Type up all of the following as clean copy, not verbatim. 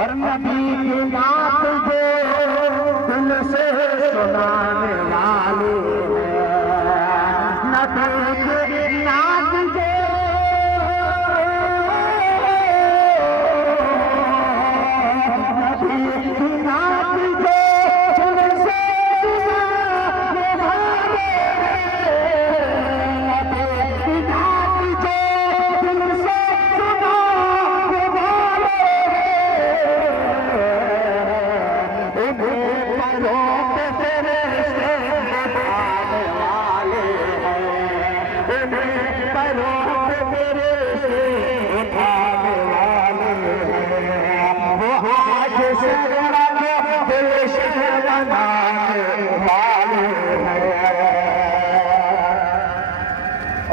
और नबी की बात जो दिल से सुनाने वाले हैं, नबी की बात जो नबी की बात जो दिल से सुनाने वाले हैं, नबी की बात जो दिल से सुनाने वाले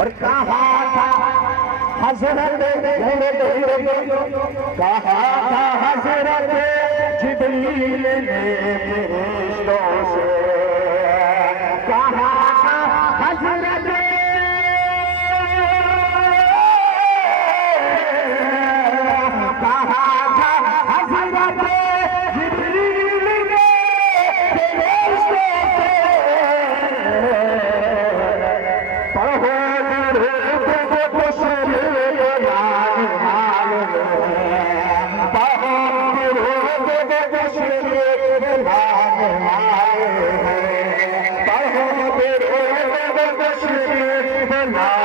और कहा था हजरत कहा था हजरत जिब्रील ने फरिश्तों से कहा था हजरत कहा था हजरत जिब्रील ने फरिश्तों से पढ़ो Allah